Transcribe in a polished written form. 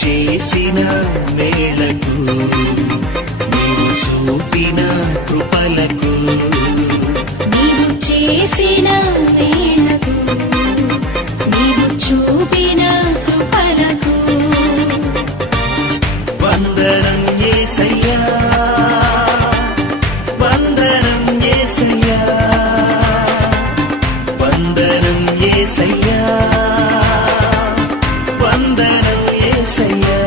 చేసిన మేళకు నీవు చూపిన కృపలకు నీవు చేసిన మేళకు నీవు చూపిన కృపలకు వందనం యేసయ్యా వందనం యేసయ్యా వందనం యేసయ్యా వందనం యేసయ్యా